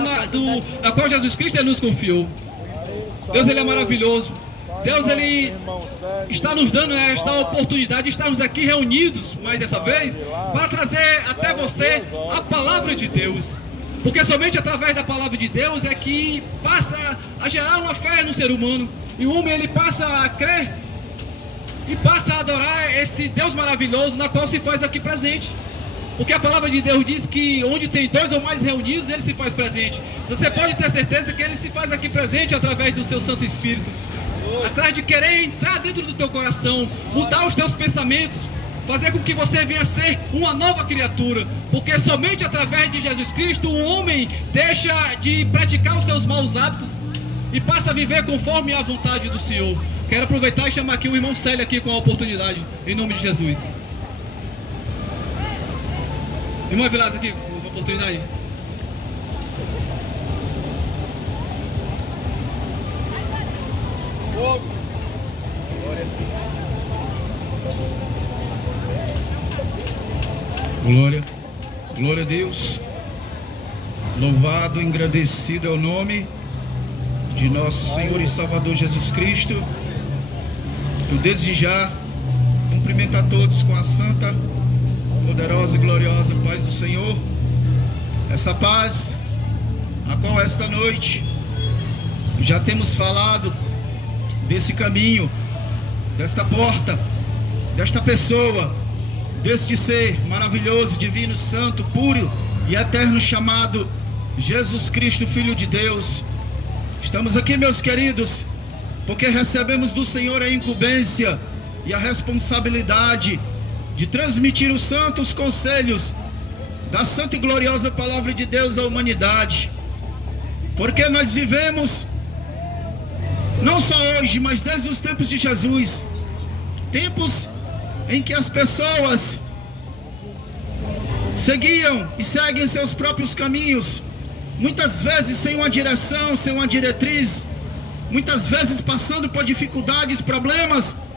na qual Jesus Cristo nos confiou. Deus, Ele é maravilhoso. Deus, Ele está nos dando esta oportunidade de estarmos aqui reunidos mais dessa vez para trazer até você a palavra de Deus. Porque somente através da palavra de Deus é que passa a gerar uma fé no ser humano. E o homem, ele passa a crer e passa a adorar esse Deus maravilhoso na qual se faz aqui presente. Porque a palavra de Deus diz que onde tem dois ou mais reunidos, Ele se faz presente. Você pode ter certeza que Ele se faz aqui presente através do seu Santo Espírito. Atrás de querer entrar dentro do teu coração, mudar os teus pensamentos, fazer com que você venha a ser uma nova criatura. Porque somente através de Jesus Cristo o homem deixa de praticar os seus maus hábitos e passa a viver conforme a vontade do Senhor. Quero aproveitar e chamar aqui o irmão Célio aqui com a oportunidade, em nome de Jesus. Irmão Vilas aqui com a oportunidade. Glória a Deus. Louvado, engrandecido é o nome de nosso Senhor e Salvador Jesus Cristo. Eu desde já cumprimento a todos com a santa, poderosa e gloriosa paz do Senhor. Essa paz a qual esta noite já temos falado, desse caminho, desta porta, desta pessoa, deste ser maravilhoso, divino, santo, puro e eterno chamado Jesus Cristo, Filho de Deus. Estamos aqui, meus queridos, porque recebemos do Senhor a incumbência e a responsabilidade de transmitir os santos conselhos da santa e gloriosa palavra de Deus à humanidade. Porque nós vivemos, não só hoje, mas desde os tempos de Jesus, tempos em que as pessoas seguiam e seguem seus próprios caminhos, muitas vezes sem uma direção, sem uma diretriz, muitas vezes passando por dificuldades, problemas,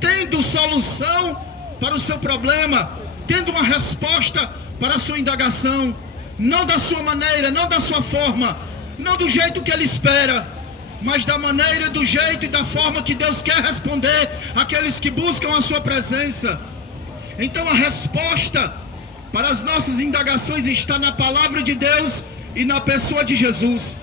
tendo solução para o seu problema, tendo uma resposta para a sua indagação, não da sua maneira, não da sua forma, não do jeito que ele espera, mas da maneira, do jeito e da forma que Deus quer responder àqueles que buscam a sua presença. Então a resposta para as nossas indagações está na palavra de Deus e na pessoa de Jesus.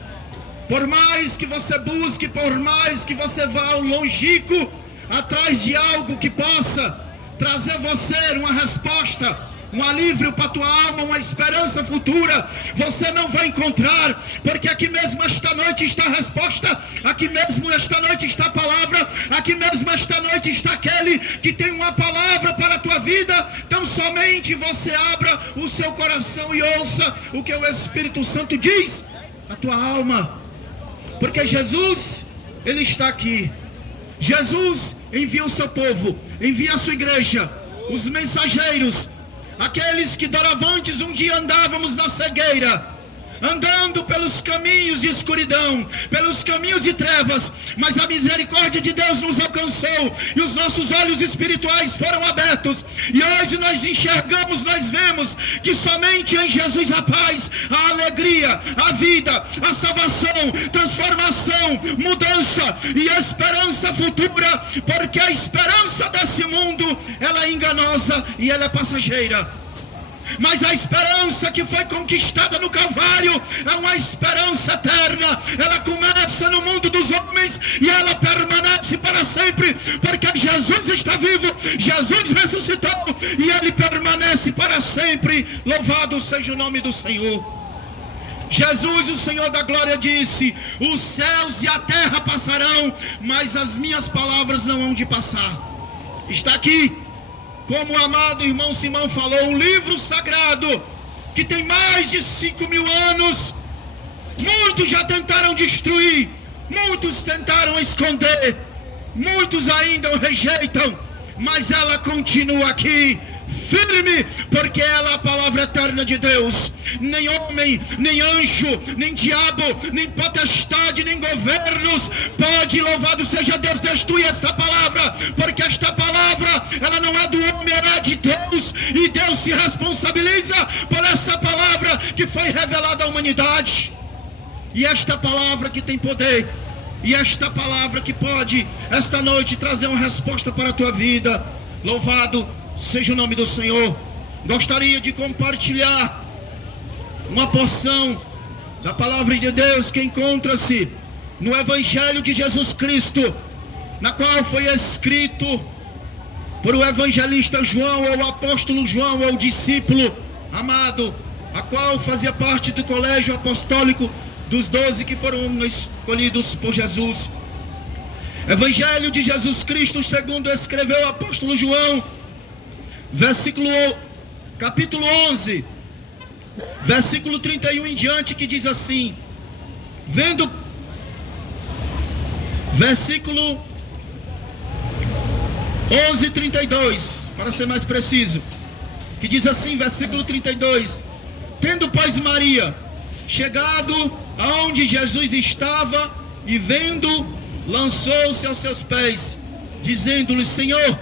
Por mais que você busque, por mais que você vá ao longínquo atrás de algo que possa trazer você uma resposta, um alívio para a tua alma, uma esperança futura, você não vai encontrar, porque aqui mesmo esta noite está a resposta, aqui mesmo esta noite está a palavra, aqui mesmo esta noite está aquele que tem uma palavra para a tua vida. Então somente você abra o seu coração e ouça o que o Espírito Santo diz à tua alma, porque Jesus, Ele está aqui. Jesus envia o seu povo, envia a sua igreja, os mensageiros, aqueles que doravante um dia andávamos na cegueira, andando pelos caminhos de escuridão, pelos caminhos de trevas, mas a misericórdia de Deus nos alcançou e os nossos olhos espirituais foram abertos, e hoje nós enxergamos, nós vemos que somente em Jesus a paz, a alegria, a vida, a salvação, transformação, mudança e esperança futura, porque a esperança desse mundo, ela é enganosa e ela é passageira. Mas a esperança que foi conquistada no Calvário é uma esperança eterna. Ela começa no mundo dos homens e ela permanece para sempre, porque Jesus está vivo, Jesus ressuscitou e Ele permanece para sempre. Louvado seja o nome do Senhor. Jesus, o Senhor da glória, disse: os céus e a terra passarão, mas as minhas palavras não hão de passar. Está aqui, como o amado irmão Simão falou, um livro sagrado que tem mais de 5.000 anos. Muitos já tentaram destruir, muitos tentaram esconder, muitos ainda o rejeitam, mas ela continua aqui, firme, porque ela é a palavra eterna de Deus. Nem homem, nem anjo, nem diabo, nem potestade, nem governos pode, louvado seja Deus, destruir essa palavra, porque esta palavra, ela não é do homem, ela é de Deus, e Deus se responsabiliza por essa palavra que foi revelada à humanidade. E esta palavra que tem poder, e esta palavra que pode, esta noite, trazer uma resposta para a tua vida. Louvado seja o nome do Senhor. Gostaria de compartilhar uma porção da palavra de Deus que encontra-se no Evangelho de Jesus Cristo, na qual foi escrito por o evangelista João, ou o apóstolo João, ou o discípulo amado, a qual fazia parte do colégio apostólico dos 12 que foram escolhidos por Jesus. Evangelho de Jesus Cristo, segundo escreveu o apóstolo João, capítulo 11, versículo 31 em diante, que diz assim, versículo 11:32, para ser mais preciso, que diz assim, versículo 32: tendo, pois, Maria chegado aonde Jesus estava, e vendo, lançou-se aos seus pés, dizendo-lhe: Senhor,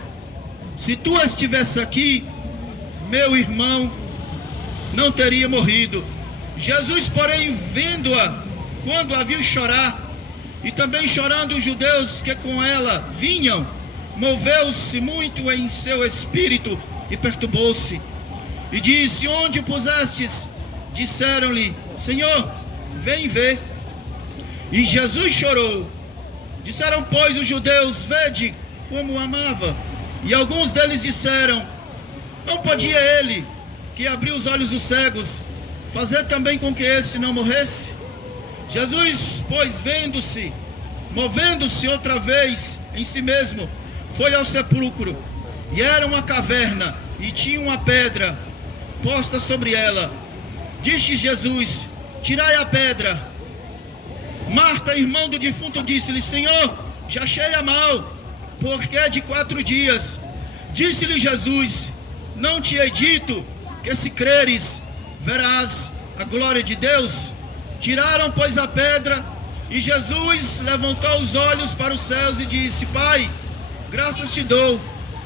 se tu estivesse aqui, meu irmão não teria morrido. Jesus, porém, vendo-a, quando a viu chorar, e também chorando os judeus que com ela vinham, moveu-se muito em seu espírito e perturbou-se, e disse: onde o pusestes? Disseram-lhe: Senhor, vem ver. E Jesus chorou. Disseram, pois, os judeus: vede como o amava. E alguns deles disseram: não podia ele, que abriu os olhos dos cegos, fazer também com que esse não morresse? Jesus, pois, vendo-se, movendo-se outra vez em si mesmo, foi ao sepulcro, e era uma caverna, e tinha uma pedra posta sobre ela. Disse Jesus: tirai a pedra. Marta, irmã do defunto, disse-lhe: Senhor, já cheira mal, porque é de 4 dias. Disse-lhe Jesus: não te hei dito que, se creres, verás a glória de Deus? Tiraram, pois, a pedra, e Jesus levantou os olhos para os céus e disse: Pai, graças te dou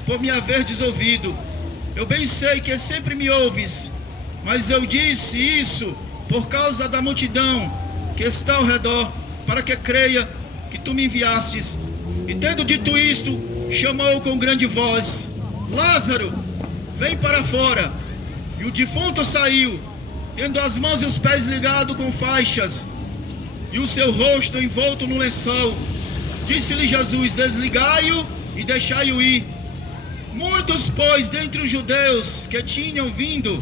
por me haveres ouvido. Eu bem sei que sempre me ouves, mas eu disse isso por causa da multidão que está ao redor, para que creia que tu me enviastes. E tendo dito isto, chamou com grande voz: Lázaro, vem para fora. E o defunto saiu, tendo as mãos e os pés ligados com faixas, e o seu rosto envolto no lençol. Disse-lhe Jesus: desligai-o e deixai-o ir. Muitos, pois, dentre os judeus que tinham vindo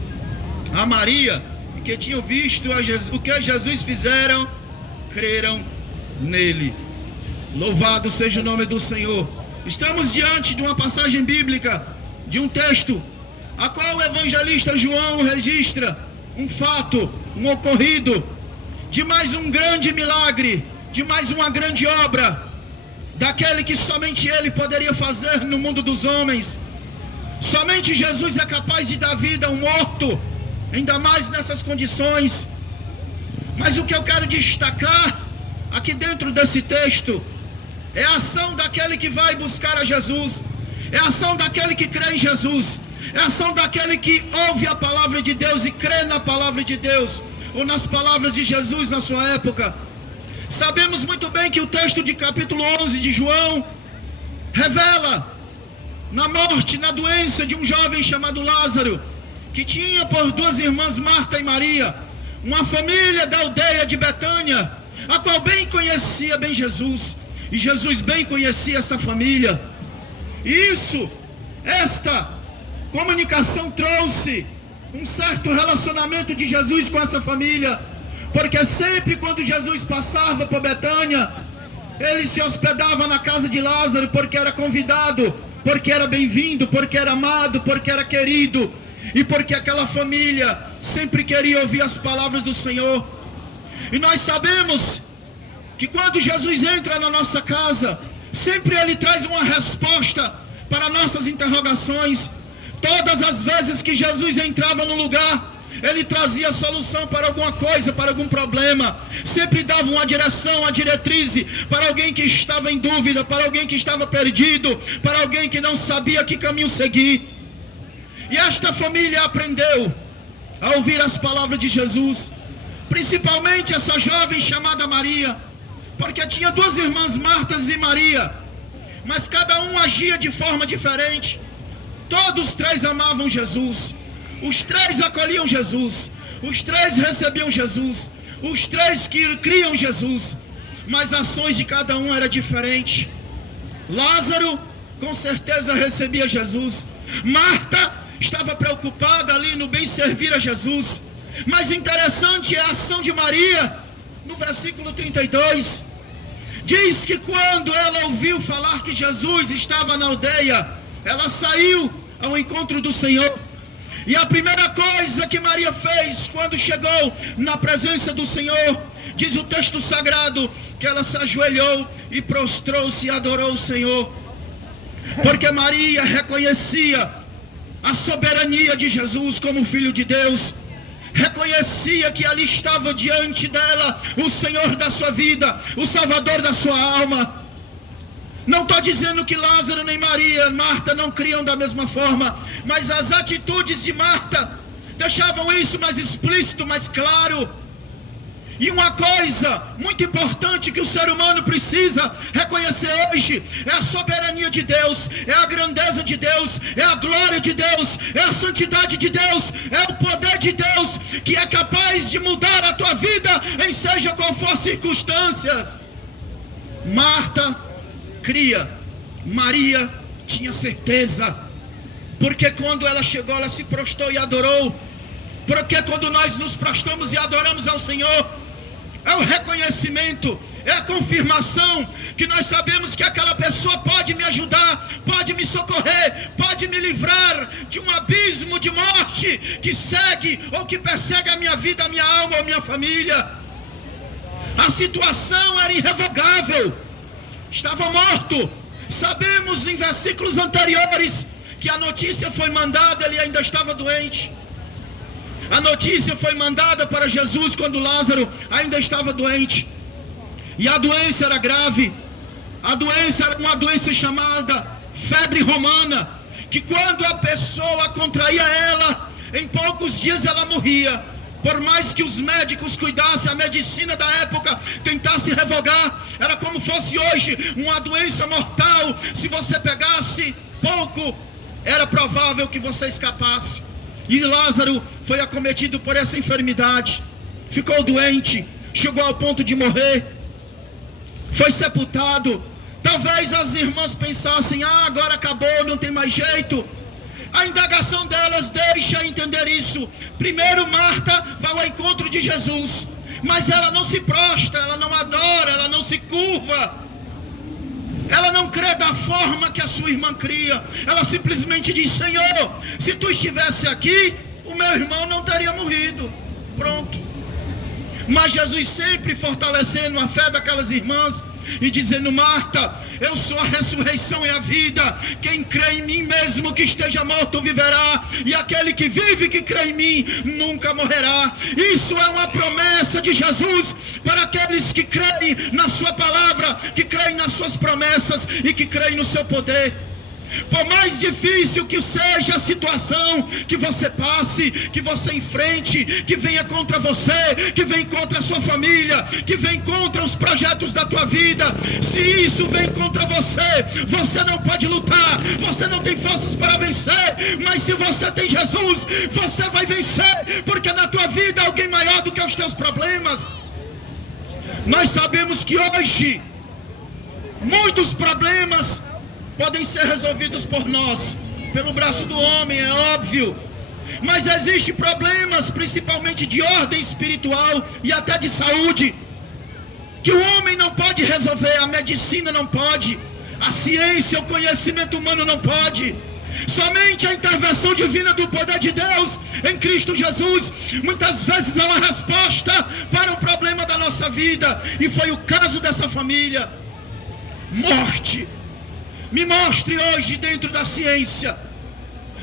a Maria, e que tinham visto o que Jesus fizeram, creram nele. Louvado seja o nome do Senhor. Estamos diante de uma passagem bíblica, de um texto, a qual o evangelista João registra um fato, um ocorrido, de mais um grande milagre, de mais uma grande obra, daquele que somente ele poderia fazer no mundo dos homens. Somente Jesus é capaz de dar vida a um morto, ainda mais nessas condições. Mas o que eu quero destacar aqui dentro desse texto é a ação daquele que vai buscar a Jesus, é a ação daquele que crê em Jesus, é a ação daquele que ouve a palavra de Deus e crê na palavra de Deus, ou nas palavras de Jesus na sua época. Sabemos muito bem que o texto de capítulo 11 de João revela na morte, na doença de um jovem chamado Lázaro, que tinha por 2 irmãs, Marta e Maria, uma família da aldeia de Betânia, a qual bem conhecia bem Jesus, e Jesus bem conhecia essa família. Esta comunicação trouxe um certo relacionamento de Jesus com essa família, porque sempre quando Jesus passava por Betânia, ele se hospedava na casa de Lázaro, porque era convidado, porque era bem-vindo, porque era amado, porque era querido, e porque aquela família sempre queria ouvir as palavras do Senhor. E nós sabemos que quando Jesus entra na nossa casa, sempre ele traz uma resposta para nossas interrogações. Todas as vezes que Jesus entrava no lugar, ele trazia solução para alguma coisa, para algum problema. Sempre dava uma direção, uma diretriz para alguém que estava em dúvida, para alguém que estava perdido, para alguém que não sabia que caminho seguir. E esta família aprendeu a ouvir as palavras de Jesus. principalmente essa jovem chamada Maria, porque tinha duas irmãs, Martas e Maria, mas cada um agia de forma diferente. Todos três amavam Jesus, os três acolhiam Jesus, os três recebiam Jesus, os três criam Jesus, mas as ações de cada um eram diferentes. Lázaro com certeza recebia Jesus, Marta estava preocupada ali no bem servir a Jesus. Mas interessante é a ação de Maria, no versículo 32, diz que quando ela ouviu falar que Jesus estava na aldeia, ela saiu ao encontro do Senhor. E a primeira coisa que Maria fez quando chegou na presença do Senhor, diz o texto sagrado, que ela se ajoelhou e prostrou-se e adorou o Senhor. Porque Maria reconhecia a soberania de Jesus como Filho de Deus, reconhecia que ali estava diante dela o Senhor da sua vida, o Salvador da sua alma. Não estou dizendo que Lázaro nem Maria, Marta não criam da mesma forma, mas as atitudes de Marta deixavam isso mais explícito, mais claro. E uma coisa muito importante que o ser humano precisa reconhecer hoje é a soberania de Deus, é a grandeza de Deus, é a glória de Deus, é a santidade de Deus, é o poder de Deus que é capaz de mudar a tua vida em seja qual for as circunstâncias. Marta cria, Maria tinha certeza, porque quando ela chegou, ela se prostrou e adorou. Porque quando nós nos prostramos e adoramos ao Senhor, é o reconhecimento, é a confirmação que nós sabemos que aquela pessoa pode me ajudar, pode me socorrer, pode me livrar de um abismo de morte que segue ou que persegue a minha vida, a minha alma, a minha família. A situação era irrevogável, estava morto. Sabemos em versículos anteriores que a notícia foi mandada, ele ainda estava doente. A notícia foi mandada para Jesus quando Lázaro ainda estava doente. E a doença era grave. A doença era uma doença chamada febre romana, que quando a pessoa contraía ela, em poucos dias ela morria. Por mais que os médicos cuidassem, a medicina da época tentasse revogar, era como fosse hoje uma doença mortal. Se você pegasse pouco, era provável que você escapasse. E Lázaro foi acometido por essa enfermidade, ficou doente, chegou ao ponto de morrer, foi sepultado. Talvez as irmãs pensassem, agora acabou, não tem mais jeito. A indagação delas deixa entender isso. Primeiro Marta vai ao encontro de Jesus, mas ela não se prostra, ela não adora, ela não se curva, ela não crê da forma que a sua irmã cria. Ela simplesmente diz: Senhor, se tu estivesse aqui, o meu irmão não teria morrido. Pronto. Mas Jesus sempre fortalecendo a fé daquelas irmãs e dizendo: Marta, eu sou a ressurreição e a vida. Quem crê em mim, mesmo que esteja morto, viverá. E aquele que vive e que crê em mim nunca morrerá. Isso é uma promessa de Jesus para aqueles que creem na sua palavra, que creem nas suas promessas e que creem no seu poder. Por mais difícil que seja a situação que você passe, que você enfrente, que venha contra você, que venha contra a sua família, que venha contra os projetos da tua vida, se isso vem contra você, você não pode lutar, você não tem forças para vencer. Mas se você tem Jesus, você vai vencer, porque na tua vida há alguém maior do que os teus problemas. Nós sabemos que hoje muitos problemas podem ser resolvidos por nós, pelo braço do homem, é óbvio. Mas existem problemas, principalmente de ordem espiritual e até de saúde, que o homem não pode resolver, a medicina não pode, a ciência, o conhecimento humano não pode. Somente a intervenção divina do poder de Deus em Cristo Jesus muitas vezes é uma resposta para o problema da nossa vida. E foi o caso dessa família. Morte. Me mostre hoje dentro da ciência,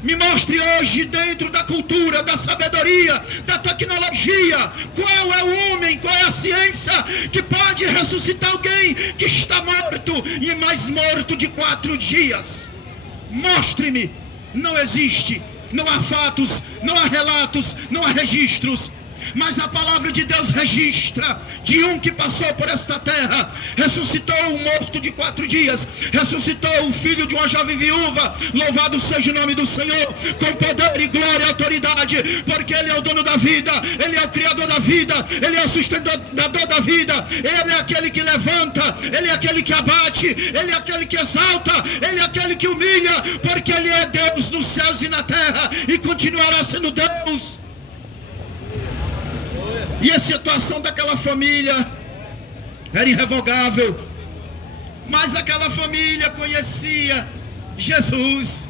me mostre hoje dentro da cultura, da sabedoria, da tecnologia, qual é o homem, qual é a ciência que pode ressuscitar alguém que está morto e mais morto de 4 dias. Mostre-me. Não existe, não há fatos, não há relatos, não há registros. Mas a palavra de Deus registra de um que passou por esta terra, ressuscitou um morto de 4 dias, ressuscitou o filho de uma jovem viúva. Louvado seja o nome do Senhor, com poder e glória e autoridade, porque Ele é o dono da vida, Ele é o criador da vida, Ele é o sustentador da vida, Ele é aquele que levanta, Ele é aquele que abate, Ele é aquele que exalta, Ele é aquele que humilha, porque Ele é Deus nos céus e na terra, e continuará sendo Deus. E a situação daquela família era irrevogável, mas aquela família conhecia Jesus.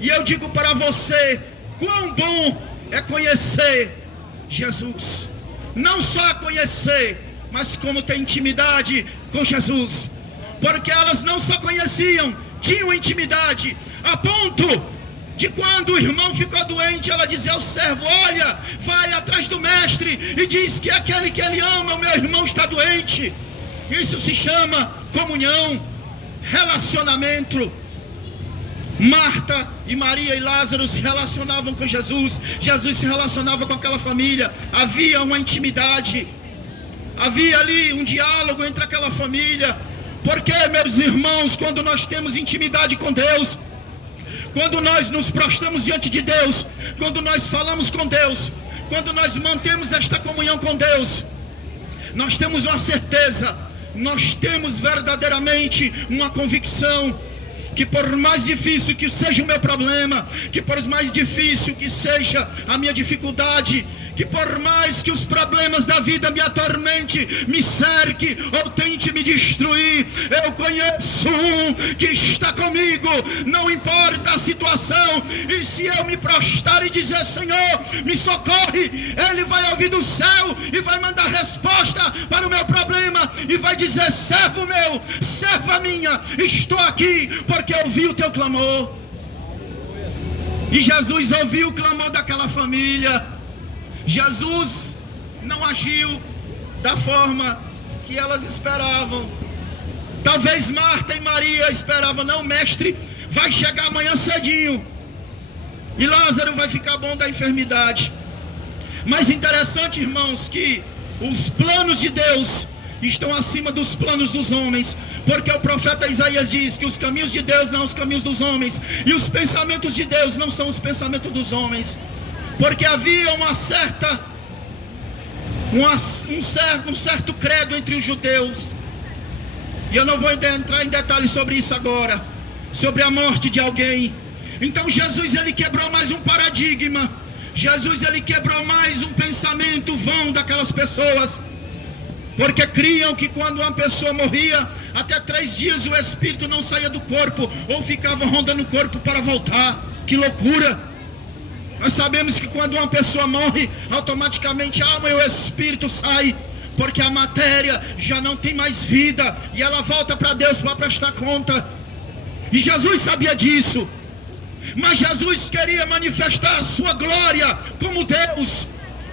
E eu digo para você, quão bom é conhecer Jesus. Não só conhecer, mas como ter intimidade com Jesus. Porque elas não só conheciam, tinham intimidade, a ponto de quando o irmão ficou doente, ela dizia ao servo: olha, vai atrás do mestre e diz que aquele que ele ama, o meu irmão, está doente. Isso se chama comunhão, relacionamento. Marta e Maria e Lázaro se relacionavam com Jesus, Jesus se relacionava com aquela família, havia uma intimidade, havia ali um diálogo entre aquela família. Porque, meus irmãos, quando nós temos intimidade com Deus, quando nós nos prostramos diante de Deus, quando nós falamos com Deus, quando nós mantemos esta comunhão com Deus, nós temos uma certeza, nós temos verdadeiramente uma convicção, que por mais difícil que seja o meu problema, que por mais difícil que seja a minha dificuldade, que por mais que os problemas da vida me atormente, me cerque ou tente me destruir, eu conheço um que está comigo, não importa a situação. E se eu me prostrar e dizer: Senhor, me socorre, Ele vai ouvir do céu e vai mandar resposta para o meu problema, e vai dizer: servo meu, serva minha, estou aqui porque ouvi o teu clamor. E Jesus ouviu o clamor daquela família. Jesus não agiu da forma que elas esperavam. Talvez Marta e Maria esperavam: não, mestre, vai chegar amanhã cedinho e Lázaro vai ficar bom da enfermidade. Mas interessante, irmãos, que os planos de Deus estão acima dos planos dos homens, porque o profeta Isaías diz que os caminhos de Deus não são os caminhos dos homens, e os pensamentos de Deus não são os pensamentos dos homens. Porque havia um certo credo entre os judeus, e eu não vou entrar em detalhes sobre isso agora, sobre a morte de alguém. Então Jesus, ele quebrou mais um paradigma, Jesus, ele quebrou mais um pensamento vão daquelas pessoas, porque criam que quando uma pessoa morria, até 3 dias o espírito não saía do corpo, ou ficava rondando o corpo para voltar. Que loucura! Nós sabemos que quando uma pessoa morre, automaticamente a alma e o espírito saem, porque a matéria já não tem mais vida, e ela volta para Deus para prestar conta. E Jesus sabia disso, mas Jesus queria manifestar a sua glória como Deus,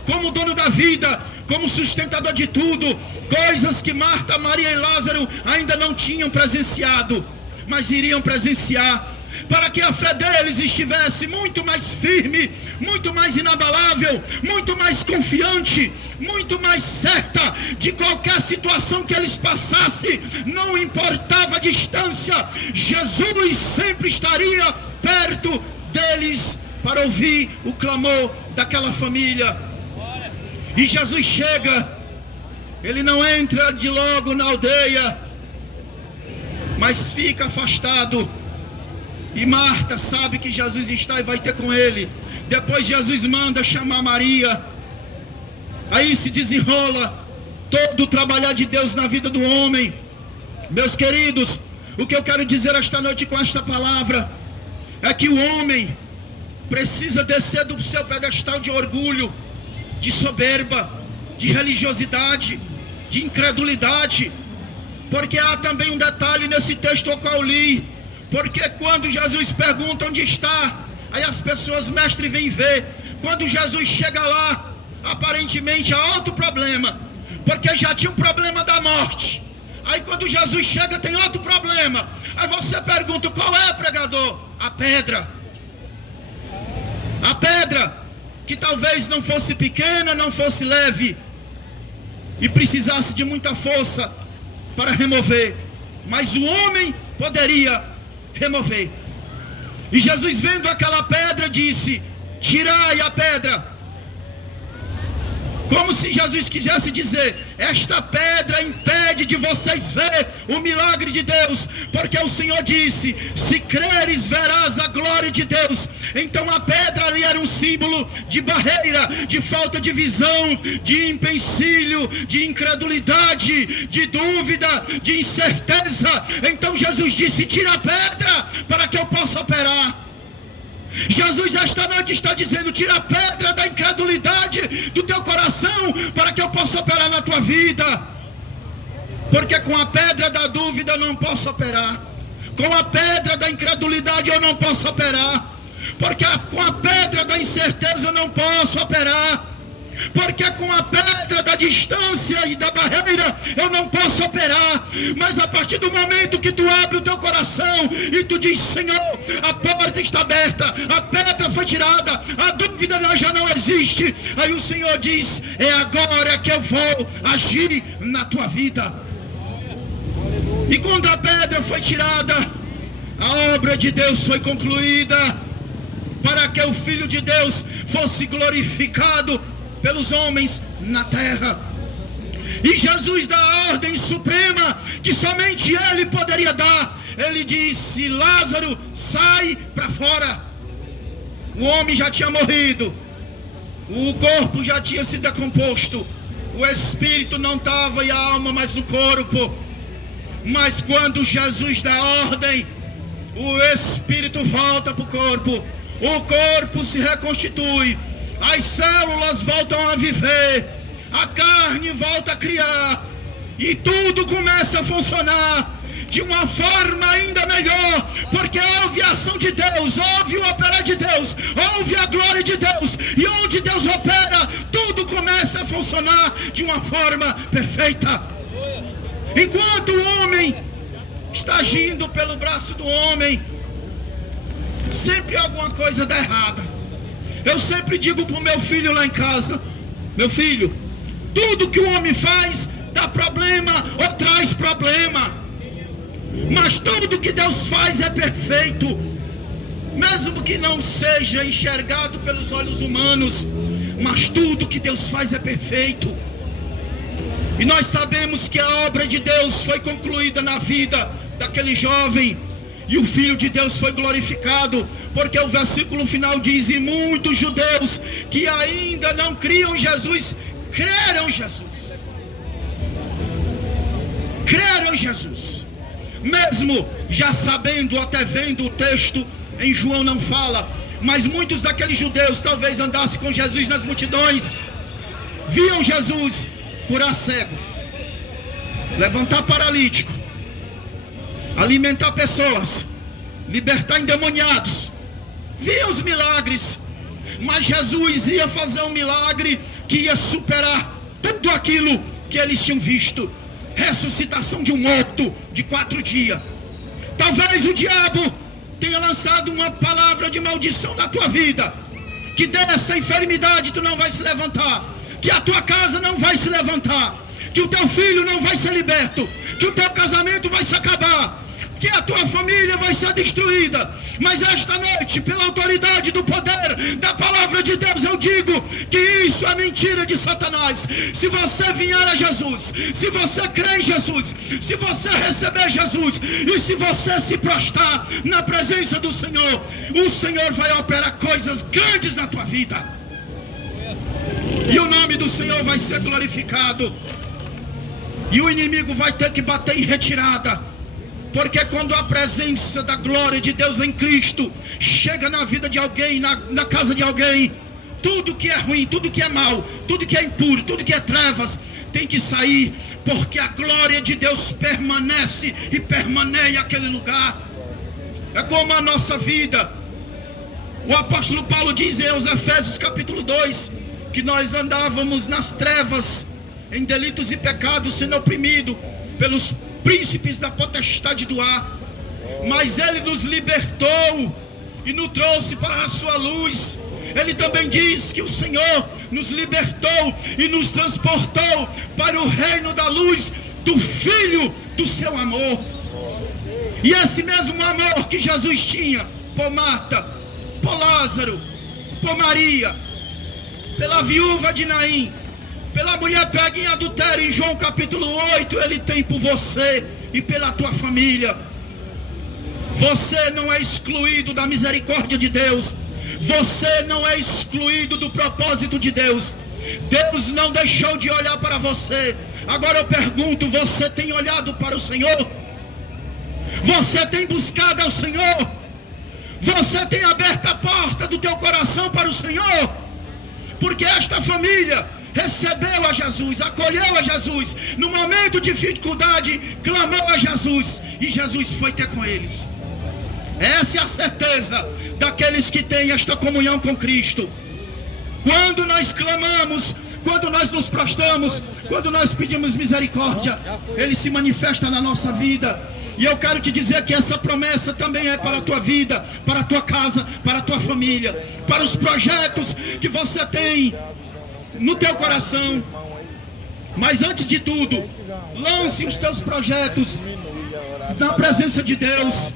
como dono da vida, como sustentador de tudo, coisas que Marta, Maria e Lázaro ainda não tinham presenciado, mas iriam presenciar, para que a fé deles estivesse muito mais firme, muito mais inabalável, muito mais confiante, muito mais certa de qualquer situação que eles passassem. Não importava a distância, Jesus sempre estaria perto deles para ouvir o clamor daquela família. E Jesus chega, ele não entra de logo na aldeia, mas fica afastado. E Marta sabe que Jesus está e vai ter com ele. Depois Jesus manda chamar Maria. Aí se desenrola todo o trabalhar de Deus na vida do homem. Meus queridos, o que eu quero dizer esta noite com esta palavra é que o homem precisa descer do seu pedestal de orgulho, de soberba, de religiosidade, de incredulidade. Porque há também um detalhe nesse texto ao qual eu li. Porque quando Jesus pergunta onde está, aí as pessoas, mestre, vêm ver. Quando Jesus chega lá, aparentemente há outro problema, porque já tinha o problema da morte. Aí quando Jesus chega tem outro problema. Aí você pergunta: qual é, pregador? A pedra. A pedra. que talvez não fosse pequena, não fosse leve, e precisasse de muita força para remover, mas o homem poderia remover. E Jesus, vendo aquela pedra, disse: tirai a pedra. Como se Jesus quisesse dizer: esta pedra impede de vocês ver o milagre de Deus, porque o Senhor disse: se creres verás a glória de Deus. Então a pedra ali era um símbolo de barreira, de falta de visão, de empecilho, de incredulidade, de dúvida, de incerteza. Então Jesus disse: tira a pedra para que eu possa operar. Jesus esta noite está dizendo: tira a pedra da incredulidade do teu coração para que eu possa operar na tua vida. Porque com a pedra da dúvida eu não posso operar, com a pedra da incredulidade eu não posso operar, porque com a pedra da incerteza eu não posso operar, porque com a pedra da distância e da barreira eu não posso operar. Mas a partir do momento que tu abre o teu coração e tu diz: Senhor, a porta está aberta, a pedra foi tirada, a dúvida já não existe, aí o Senhor diz: é agora que eu vou agir na tua vida. E quando a pedra foi tirada, a obra de Deus foi concluída, para que o Filho de Deus fosse glorificado pelos homens na terra. E Jesus dá a ordem suprema que somente Ele poderia dar. Ele disse: Lázaro, sai para fora. O homem já tinha morrido, o corpo já tinha se decomposto, o espírito não estava e a alma mais no corpo. Mas quando Jesus dá a ordem, o espírito volta para o corpo se reconstitui, as células voltam a viver, a carne volta a criar, e tudo começa a funcionar de uma forma ainda melhor, porque houve a ação de Deus, houve o operar de Deus, houve a glória de Deus, e onde Deus opera, tudo começa a funcionar de uma forma perfeita. Enquanto o homem está agindo pelo braço do homem, sempre alguma coisa dá errada. Eu sempre digo para o meu filho lá em casa: meu filho, tudo que o homem faz dá problema ou traz problema, mas tudo que Deus faz é perfeito, mesmo que não seja enxergado pelos olhos humanos, mas tudo que Deus faz é perfeito. E nós sabemos que a obra de Deus foi concluída na vida daquele jovem, e o Filho de Deus foi glorificado, porque o versículo final diz: e muitos judeus que ainda não criam em Jesus, creram em Jesus. Creram em Jesus, mesmo já sabendo, até vendo o texto em João não fala, mas muitos daqueles judeus talvez andassem com Jesus nas multidões, viam Jesus curar cego, levantar paralítico, alimentar pessoas, libertar endemoniados, viam os milagres, mas Jesus ia fazer um milagre que ia superar tudo aquilo que eles tinham visto. Ressuscitação de um morto de 4 dias. Talvez o diabo tenha lançado uma palavra de maldição na tua vida, que dessa enfermidade tu não vai se levantar, que a tua casa não vai se levantar, que o teu filho não vai ser liberto, que o teu casamento vai se acabar, que a tua família vai ser destruída. Mas esta noite, pela autoridade do poder da palavra de Deus, eu digo que isso é mentira de Satanás. Se você vier a Jesus, se você crer em Jesus, se você receber Jesus, e se você se prostrar na presença do Senhor, o Senhor vai operar coisas grandes na tua vida, e o nome do Senhor vai ser glorificado, e o inimigo vai ter que bater em retirada. Porque quando a presença da glória de Deus em Cristo chega na vida de alguém, na casa de alguém, tudo que é ruim, tudo que é mal, tudo que é impuro, tudo que é trevas, tem que sair, porque a glória de Deus permanece e permaneia naquele lugar. É como a nossa vida. O apóstolo Paulo diz em Efésios capítulo 2, que nós andávamos nas trevas, em delitos e pecados, sendo oprimidos pelos príncipes da potestade do ar, mas Ele nos libertou e nos trouxe para a sua luz. ele também diz que o Senhor nos libertou e nos transportou para o reino da luz do Filho do seu amor. E esse mesmo amor que Jesus tinha por Marta, por Lázaro, por Maria, pela viúva de Naim, pela mulher pega em adultério em João capítulo 8, ele tem por você e pela tua família. Você não é excluído da misericórdia de Deus. Você não é excluído do propósito de Deus. Deus não deixou de olhar para você. Agora eu pergunto, você tem olhado para o Senhor? Você tem buscado ao Senhor? Você tem aberto a porta do teu coração para o Senhor? Porque esta família recebeu a Jesus, acolheu a Jesus, no momento de dificuldade, clamou a Jesus, e Jesus foi ter com eles. Essa é a certeza daqueles que têm esta comunhão com Cristo. Quando nós clamamos, quando nós nos prostramos, quando nós pedimos misericórdia, Ele se manifesta na nossa vida. E eu quero te dizer que essa promessa também é para a tua vida, para a tua casa, para a tua família, para os projetos que você tem no teu coração. Mas antes de tudo, lance os teus projetos na presença de Deus.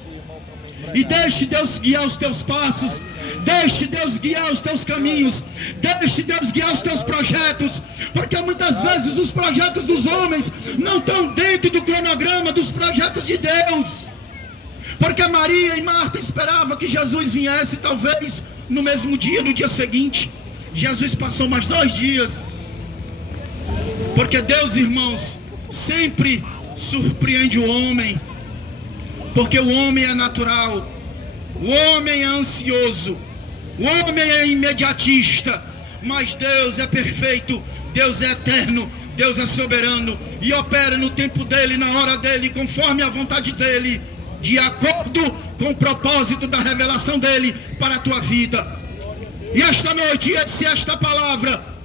E deixe Deus guiar os teus passos. Deixe Deus guiar os teus caminhos. Deixe Deus guiar os teus projetos. Porque muitas vezes os projetos dos homens não estão dentro do cronograma dos projetos de Deus. Porque Maria e Marta esperavam que Jesus viesse talvez no mesmo dia, no dia seguinte. Jesus passou mais 2 dias. Porque Deus, irmãos, sempre surpreende o homem. Porque o homem é natural, o homem é ansioso, o homem é imediatista, mas Deus é perfeito, Deus é eterno, Deus é soberano e opera no tempo dele, na hora dele, conforme a vontade dele, de acordo com o propósito da revelação dele para a tua vida. E esta noite, se esta palavra,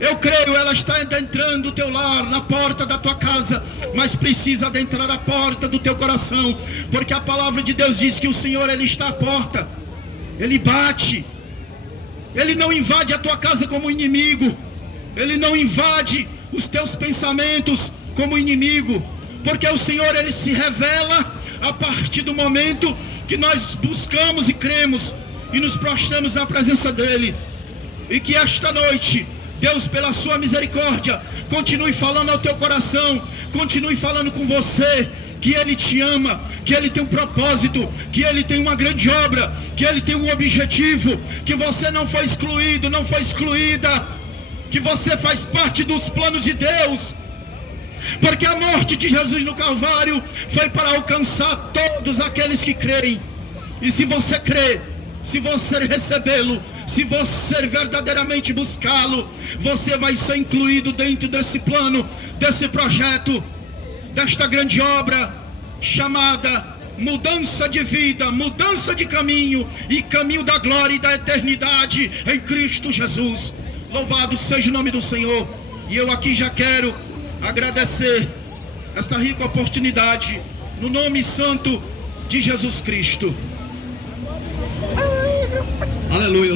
eu creio, ela está adentrando o teu lar, na porta da tua casa, mas precisa adentrar a porta do teu coração, porque a palavra de Deus diz que o Senhor, Ele está à porta, Ele bate, Ele não invade a tua casa como inimigo, Ele não invade os teus pensamentos como inimigo, porque o Senhor, Ele se revela a partir do momento que nós buscamos e cremos, e nos prostramos na presença dEle. E que esta noite, Deus, pela sua misericórdia, continue falando ao teu coração, continue falando com você, que Ele te ama, que Ele tem um propósito, que Ele tem uma grande obra, que Ele tem um objetivo, que você não foi excluído, não foi excluída, que você faz parte dos planos de Deus, porque a morte de Jesus no Calvário foi para alcançar todos aqueles que creem. E se você crê, se você recebê-lo, se você verdadeiramente buscá-lo, você vai ser incluído dentro desse plano, desse projeto, desta grande obra chamada mudança de vida, mudança de caminho e caminho da glória e da eternidade em Cristo Jesus. Louvado seja o nome do Senhor. E eu aqui já quero agradecer esta rica oportunidade no nome santo de Jesus Cristo. Aleluia.